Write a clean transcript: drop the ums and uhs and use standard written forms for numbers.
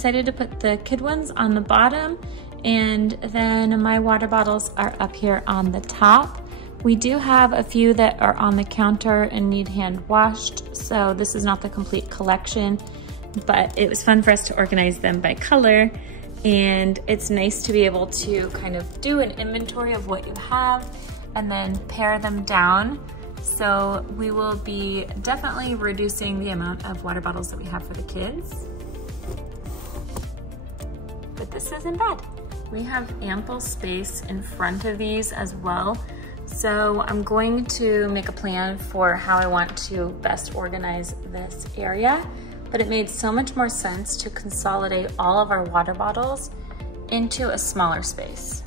decided to put the kid ones on the bottom, and then my water bottles are up here on the top. We do have a few that are on the counter and need hand washed, so this is not the complete collection, but it was fun for us to organize them by color, and it's nice to be able to kind of do an inventory of what you have and then pare them down. So we will be definitely reducing the amount of water bottles that we have for the kids. But this isn't bad. We have ample space in front of these as well. So I'm going to make a plan for how I want to best organize this area, but it made so much more sense to consolidate all of our water bottles into a smaller space.